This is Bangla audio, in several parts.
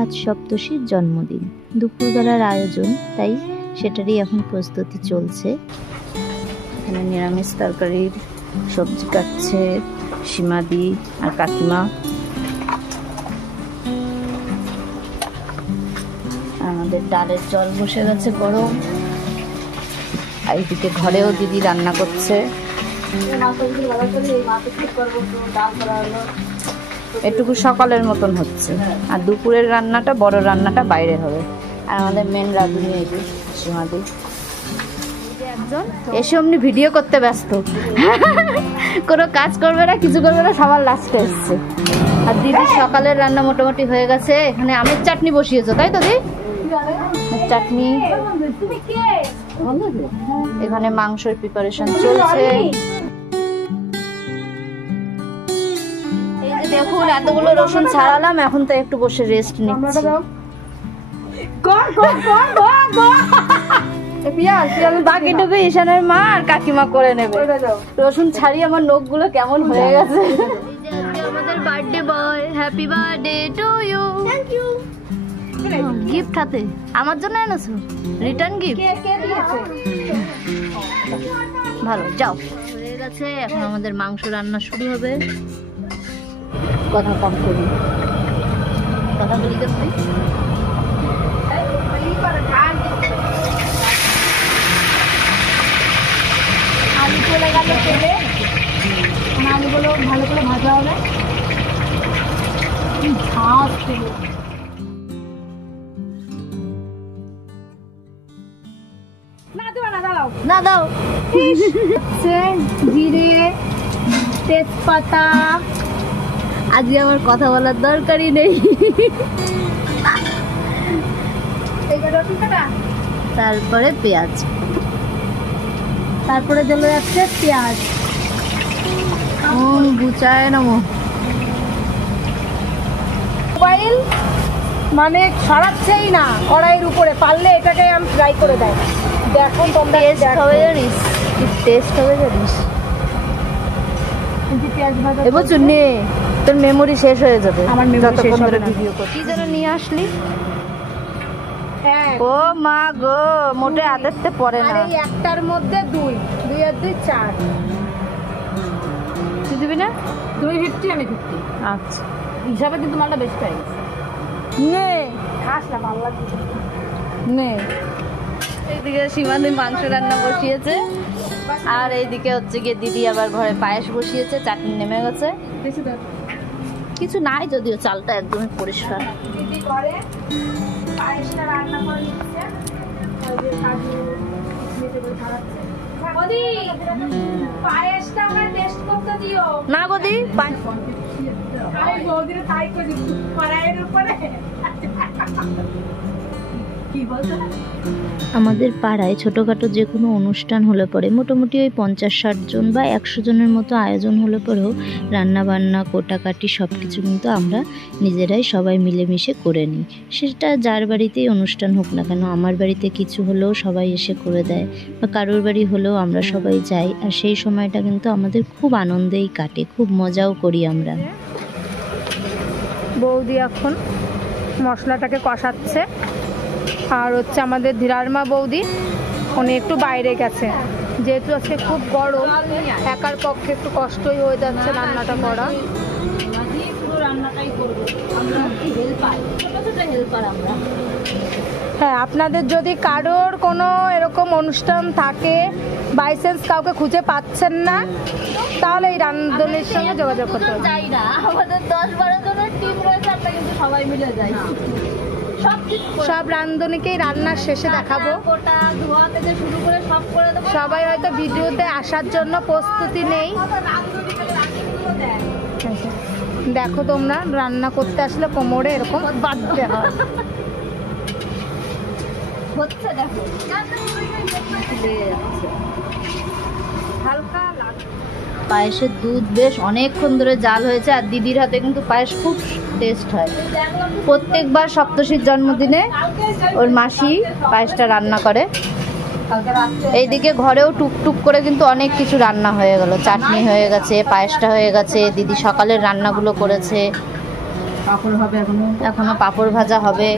আজ সপ্তর্ষির জন্মদিন, দুপুরবেলার আয়োজন, তাই সেটারই এখন প্রস্তুতি চলছে। এখানে নিরামিষ তরকারির সবজি কাটছে সীমাদি আর কাকিমা। আমাদের ডালের জল বসে গেছে গরম, আর এইদিকে ঘরেও দিদি রান্না করছে। এটুকু সকালের মতন হচ্ছে, আর দুপুরের রান্নাটা বড় রান্নাটা বাইরে হবে। আর আমাদের মেন রাঁধুনি এই যে সীমাদি একজন এসে অমনি ভিডিও করতে ব্যস্ত, কোনো কাজ করবে না, কিছু করবে না, সবার লাস্টে এসছে। আর দিদি সকালের রান্না মোটামুটি হয়ে গেছে। এখানে আমের চাটনি বসিয়েছো তাই তো দিদি? চাটনি, এখানে মাংসের প্রিপারেশন চলছে। এই যে দেখুন এতগুলো রসুন ছাড়ালাম, এখন তো একটু বসে রেস্ট নিচ্ছি। বাকিটুকু ঈশানের মা আর কাকিমা করে নেবে। রসুন ছাড়িয়ে আমার নখ গুলো কেমন হয়ে গেছে। আমাদের birthday boy, happy birthday to you. Thank you. Gift হাতে আমার জন্য এনেছো, রিটার্ন গিফট। ভালো, যাও। হয়ে গেছে, এখন আমাদের মাংস রান্না শুরু হবে। কথা কম করি, কথা বলি দেখি। আলু চলে গেল তেলে, আলুগুলো ভালো করে ভাজা হবে। না দাও, জিরে, তেজপাতা। আজকে আমার কথা বলার দরকারই নেই। তারপরে পেঁয়াজ, তারপরে চলে যাচ্ছে পেঁয়াজ। বুচায় নামো। মোবাইল মানে সরাচ্ছেই না কড়াইয়ের উপরে, পারলে এটাকে আমি ফ্রাই করে দেয়। দেখুন তোমরা টেস্ট হবে জানিস, কি টেস্ট হবে জানিস। এবার চুন্নি তোর মেমোরি শেষ হয়ে যাবে আমার যতক্ষণ ধরে ভিডিও করছি। কি যেন নিয়ে আসলি? ও মা গো, মোটে আদেরতে পড়ে না। এই একটার মধ্যে দুই আর দুই চার। তুই দিবি না? 250 আমি 50। আচ্ছা, হিসাবে কিন্তু মালটা বেশি পাই গেছে। নে খাস না, ভালো লাগছে নে। এইদিকে সীমাদি মাংস রান্না বসিয়েছে, আর এইদিকে হচ্ছে গিয়ে দিদি আবার ঘরে পায়েস বসিয়েছে, চাটনি নেমে গেছে। কিছু নাই যদিও, চালটা একদমই পরিষ্কার। দিদি ঘরে পায়েসটা রান্না করে নিচ্ছে, পায়েসটা আমরা টেস্ট করতে দিও না গদি। আমাদের পাড়ায় ছোটোখাটো যে কোনো অনুষ্ঠান হলে পরে মোটামুটি ওই 50-60 জন বা 100 জনের মতো আয়োজন হলে পরেও রান্না বান্না কোটাকাটি সব কিছু কিন্তু আমরা নিজেরাই সবাই মিলেমিশে করে নিই। সেটা যার বাড়িতেই অনুষ্ঠান হোক না কেন, আমার বাড়িতে কিছু হলেও সবাই এসে করে দেয়, বা কারোর বাড়ি হলেও আমরা সবাই যাই। আর সেই সময়টা কিন্তু আমাদের খুব আনন্দেই কাটে, খুব মজাও করি আমরা। বৌদি এখন মশলাটাকে কষাচ্ছে, আর হচ্ছে আমাদের ধীরার মা বৌদি উনি একটু বাইরে গেছে, যেহেতু আজকে খুব গরম, একার পক্ষে একটু কষ্টই হয়ে যাচ্ছে রান্নাটা করা। হ্যাঁ, আপনাদের যদি কারোর কোনো এরকম অনুষ্ঠান থাকে, বাই চান্স কাউকে খুঁজে পাচ্ছেন না, তাহলে এই রান্ধনির সঙ্গে যোগাযোগ করতে হবে। আমাদের 10-12 জনের টিম রয়েছে, আমরা কিন্তু সবাই মিলে যাই। সব রান্ধনিকেই রান্নার শেষে দেখাবো। সবাই হয়তো ভিডিওতে আসার জন্য প্রস্তুতি নেই। দেখো তোমরা রান্না করতে আসলে কোমরে এরকম বাঁধতে হয়। পায়েসের দুধ বেশ অনেকক্ষণ ধরে জাল হয়েছে, আর দিদির হাতে কিন্তু পায়েস খুব টেস্ট হয়। প্রত্যেকবার সপ্তর্ষির জন্মদিনে ওর মাসি পায়েসটা রান্না করে। এইদিকে ঘরেও টুকটুক করে কিন্তু অনেক কিছু রান্না হয়ে গেল, চাটনি হয়ে গেছে, পায়েসটা হয়ে গেছে, দিদি সকালের রান্নাগুলো করেছে। পাঁপড় হবে এখনো পাঁপড় ভাজা হবে।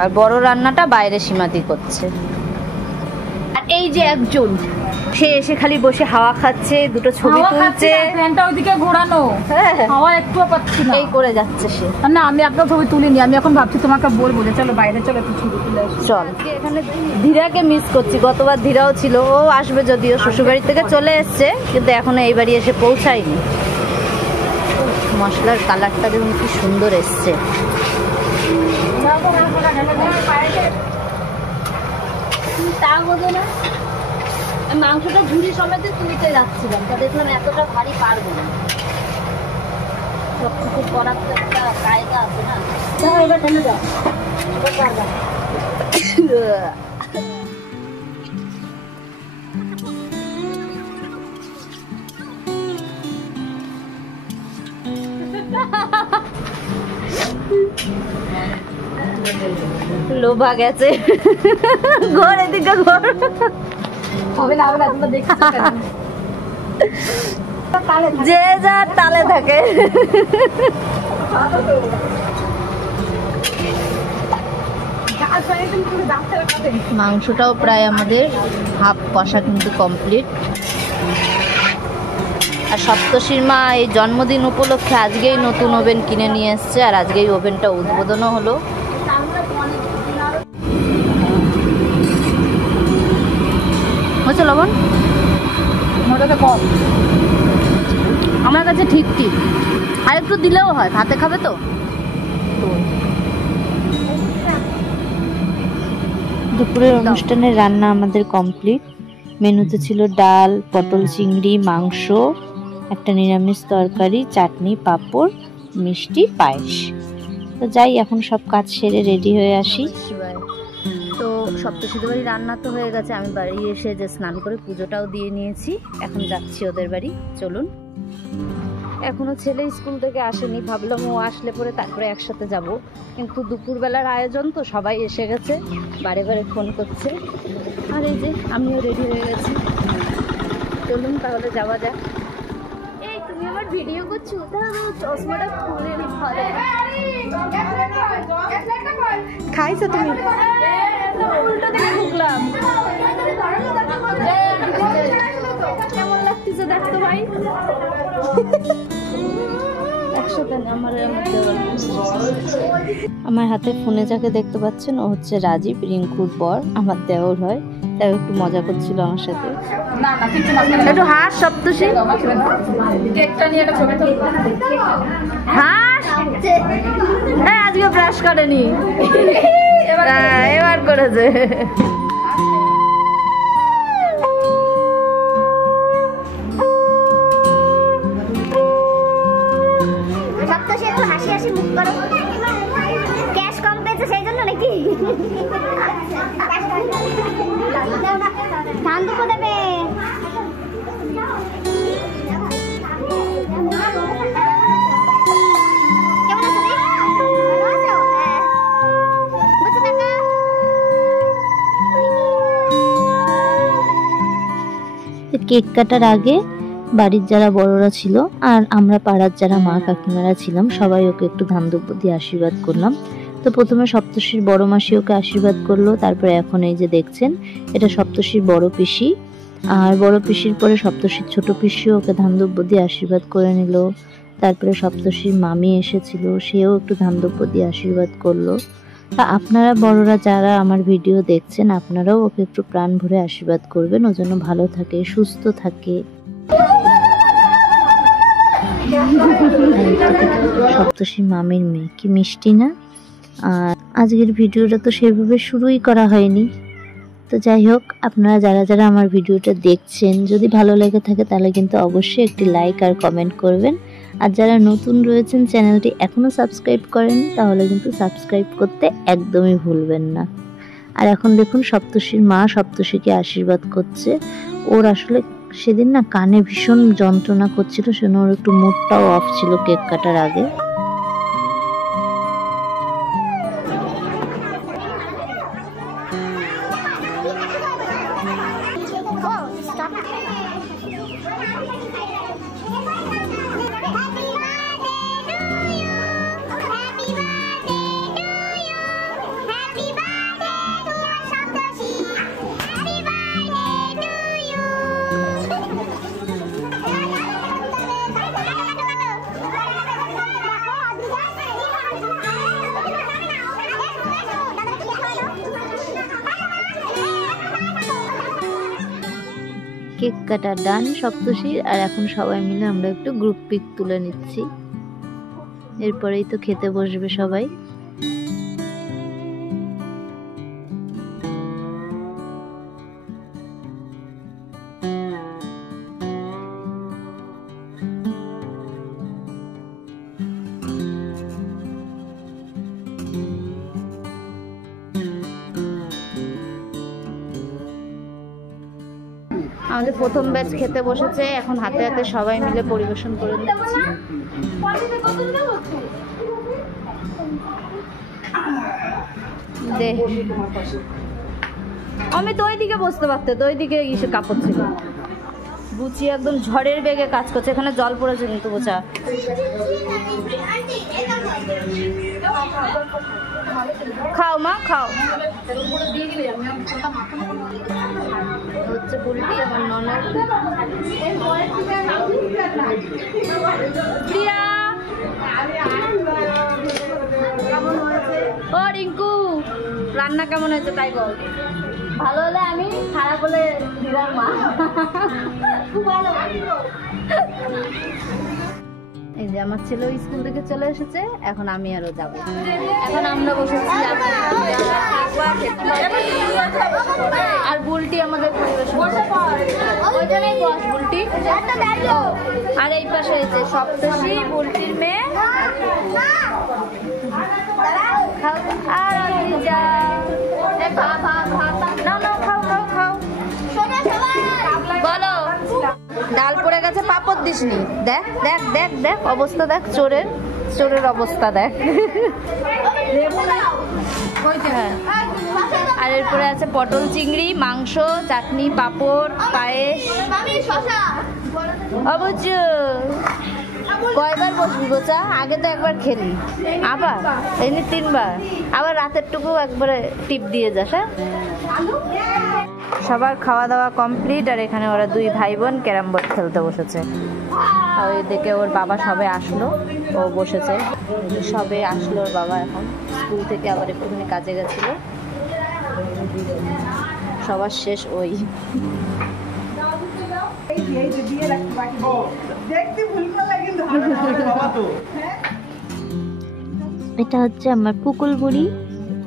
আর বড় রান্নাটা বাইরে সীমাদি করছে। আর এই যে একজন, সে এসে খালি বসে হাওয়া খাচ্ছে, দুটো ছবি তুলছে। ফ্যানটা ওইদিকে ঘোরানো, হাওয়া একটুও পাচ্ছি না, এই করে যাচ্ছে সে। না আমি আপনার ছবি তুলিনি, আমি এখন ভাবছি তোমাকে বলবো যে চলো বাইরে চলো একটু ছবি তুলে আসি। চল। এখানে ধীরাকে মিস করছি, গতবার ধীরাও ছিল, ও আসবে যদিও, শ্বশুরবাড়ি থেকে চলে এসছে, কিন্তু এখনো এই বাড়ি এসে পৌঁছায়নি। মশলার কালারটা দেখুন কি সুন্দর এসছে। মাংসটা ঝুড়ি সমেত তুলতে যাচ্ছিলাম, তা দেখলাম এতটা ভারী পারবো না, সবকিছু করার তো একটা কায়দা আছে না। এবার টেনে যাও, এবার পারবা। লোভা গেছে, ঘর এদিকে ঘর হবে না তোমরা দেখতে যে যার তালে থাকে। মাংসটাও প্রায় আমাদের হাফ কষা কিন্তু কমপ্লিট। আর সপ্তশীর মা এই জন্মদিন উপলক্ষে আজকেই নতুন ওভেন কিনে নিয়ে এসছে, আর আজকেই ওভেনটা উদ্বোধনও হলো। হচ্ছে লবণ কম আমার কাছে ঠিক ঠিক, আর একটু দিলেও হয়, ভাতে খাবে তো। দুপুরের অনুষ্ঠানের রান্না আমাদের কমপ্লিট। মেনুতে ছিল ডাল, পটল চিংড়ি, মাংস, একটা নিরামিষ তরকারি, চাটনি, পাঁপড়, মিষ্টি, পায়েস। তো যাই, এখন সব কাজ সেরে রেডি হয়ে আসি। তো সপ্তশীদের বাড়ি রান্না তো হয়ে গেছে, আমি বাড়ি এসে যে স্নান করে পুজোটাও দিয়ে নিয়েছি। এখন যাচ্ছি ওদের বাড়ি, চলুন। এখনো ছেলে স্কুল থেকে আসেনি, ভাবলাম ও আসলে পরে তারপরে একসাথে যাব, কিন্তু দুপুরবেলার আয়োজন তো সবাই এসে গেছে, বারে বারে ফোন করছে। আর এই যে আমিও রেডি হয়ে গেছি, চলুন তাহলে যাওয়া যাক। এই তুমি আমার ভিডিও করছো, চশমাটা খুলে নি, খাইছো তুমি? উল্টো দিকে ঢুকলাম, কেমন লাগতেছে দেখতো ভাই। আমার হাতে ফোনে যাকে দেখতে পাচ্ছেন ও হচ্ছে রাজীব, রিঙ্কুর বর, আমার দেওর হয়। তাই একটু মজা করছিল আমার সাথে। একটু হাস সপ্তশী, হাস। হ্যাঁ আজকে ব্রাশ করেনি, এবার করেছে। ক্যাশ কম পেয়েছে সেই জন্য নাকি? ধান দুটো দেবে। কেক কাটার আগে বাড়ির যারা বড়রা ছিল আর আমরা পাড়ার যারা মা কাকিমারা ছিলাম সবাই ওকে একটু ধান দুব্য দিয়ে আশীর্বাদ করলাম। তো প্রথমে সপ্তশীর বড় মাসি ওকে আশীর্বাদ করলো, তারপরে এখন এই যে দেখছেন এটা সপ্তশীর বড় পিসি, আর বড় পিসির পরে সপ্তশীর ছোট পিসিও ওকে ধান দুব্য দিয়ে আশীর্বাদ করে নিল। তারপরে সপ্তশীর মামি এসেছিল, সেও একটু ধান দুব্য দিয়ে আশীর্বাদ করলো। তা আপনারা বড়রা যারা আমার ভিডিও দেখছেন আপনারাও ওকে একটু প্রাণ ভরে আশীর্বাদ করবেন, ও যেন ভালো থাকে, সুস্থ থাকে। সপ্তশী মামির মেয়ে কি মিষ্টি না। আর আজকের ভিডিওটা তো সেভাবে শুরুই করা হয়নি। তো যাই হোক, আপনারা যারা যারা আমার ভিডিওটা দেখছেন যদি ভালো লেগে থাকে তাহলে কিন্তু অবশ্যই একটি লাইক আর কমেন্ট করবেন। আর যারা নতুন রয়েছেন চ্যানেলটি এখনও সাবস্ক্রাইব করেন তাহলে কিন্তু সাবস্ক্রাইব করতে একদমই ভুলবেন না। আর এখন দেখুন সপ্তশীর মা সপ্তশীকে আশীর্বাদ করছে। ওর আসলে সেদিন না কানে ভীষণ যন্ত্রণা করছিল, সেজন্য ওর একটু মুডটাও অফ ছিল কেক কাটার আগে। কেক কাটা ডান সপ্তশীর, আর এখন সবাই মিলে আমরা একটু গ্রুপ পিক তুলে নিচ্ছি। এরপরেই তো খেতে বসবে সবাই। আমাদের প্রথম ব্যাচ খেতে বসেছে, এখন হাতে হাতে সবাই মিলে পরিবেশন করে নিচ্ছি। আমি তো ওইদিকে বসতে পারতে, তো ওইদিকে ইসে কাপড় ছিল। বুচি একদম ঝড়ের বেগে কাজ করছে, এখানে জল পড়েছে কিন্তু বোঝা। খাও মা খাও। হচ্ছে বুলটি আমার ননদ প্রিয়া। ও রিঙ্কু, রান্না কেমন হয়েছে তাই বল। ভালো হলে আমি, খারাপ হলে দিদার মা। খুব ভালো। এই যে আমার ছেলে স্কুল থেকে চলে এসেছে, এখন আমি আরো যাব। এখন আমরা বসেছি আর বুলটি আমাদের ওইখানেই বস বুলটি। আর এই পাশে হয়েছে সপ্তশী, বুলটির মেয়ে আর যা। বলো ডাল পড়ে গেছে, পাপড় দিসনি। দেখ দেখ দেখ দেখ অবস্থা দেখ, চোরের চোরের অবস্থা দেখ। আর এরপরে আছে পটল চিংড়ি, মাংস, চাটনি, পাপড়, পায়েস। অবশ্য কয়বার বসবি গোচা? আগে তো একবার খেলি, আবার এমনি 3 বার, আবার রাতের টুকু একবারে টিপ দিয়ে যাস। হ্যাঁ, সবার খাওয়া দাওয়া কমপ্লিট, আর এখানে ওরা 2 ভাই বোন ক্যারাম বোর্ড খেলতে বসেছে। আর ওইদিকে ওর বাবা সবে আসলো, ও বসেছে। সবে আসলো ওর বাবা, এখন স্কুল থেকে আবার একটুখানি কাজে গেছিল। সবার শেষ ওই। এটা হচ্ছে আমার পুকুল বুড়ি,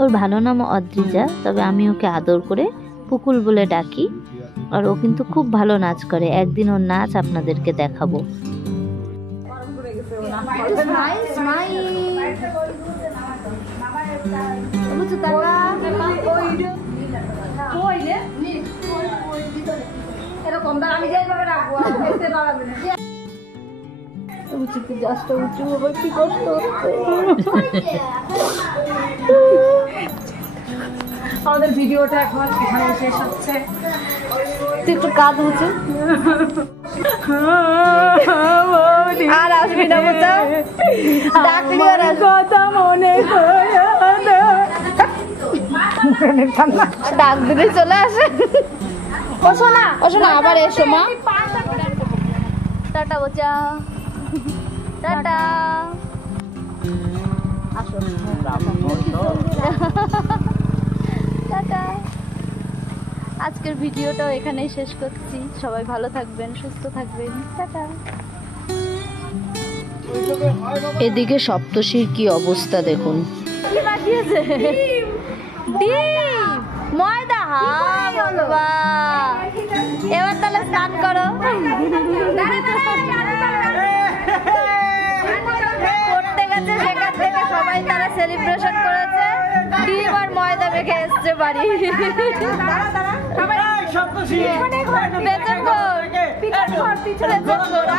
ওর ভালো নাম অদ্রিজা, তবে আমি ওকে আদর করে পুকুল বলে ডাকি। আর ও কিন্তু খুব ভালো নাচ করে, একদিন ওর নাচ আপনাদেরকে দেখাবো। আমাদের ভিডিওটা এখন এখানে শেষ হচ্ছে। তুই একটু কাঁদ হচ্ছে আর আসবি না বোঝা, ডাকলি আর কথা মনে ডাক দিলে চলে আসে। ও শোনা, ও শোনা, আবার এসো মা। টাটা বোঝা, টাটা। আসো টাটা। আজকের ভিডিওটাও এখানেই শেষ করছি। সবাই ভালো থাকবেন, সুস্থ থাকবেন, টাটা। এদিকে সপ্তশীর কি অবস্থা দেখুন। কি বাকিয়েছে? ডিম, ময়দা। হ্যাঁ বাবা, এবার তাহলে স্নান করো। পড়তে গেছে, সেখান থেকে সবাই তারা সেলিব্রেশন করেছে, ডিম আর ময়দা মেখে এসছে বাড়ি। বেতন কর, বেতন কর।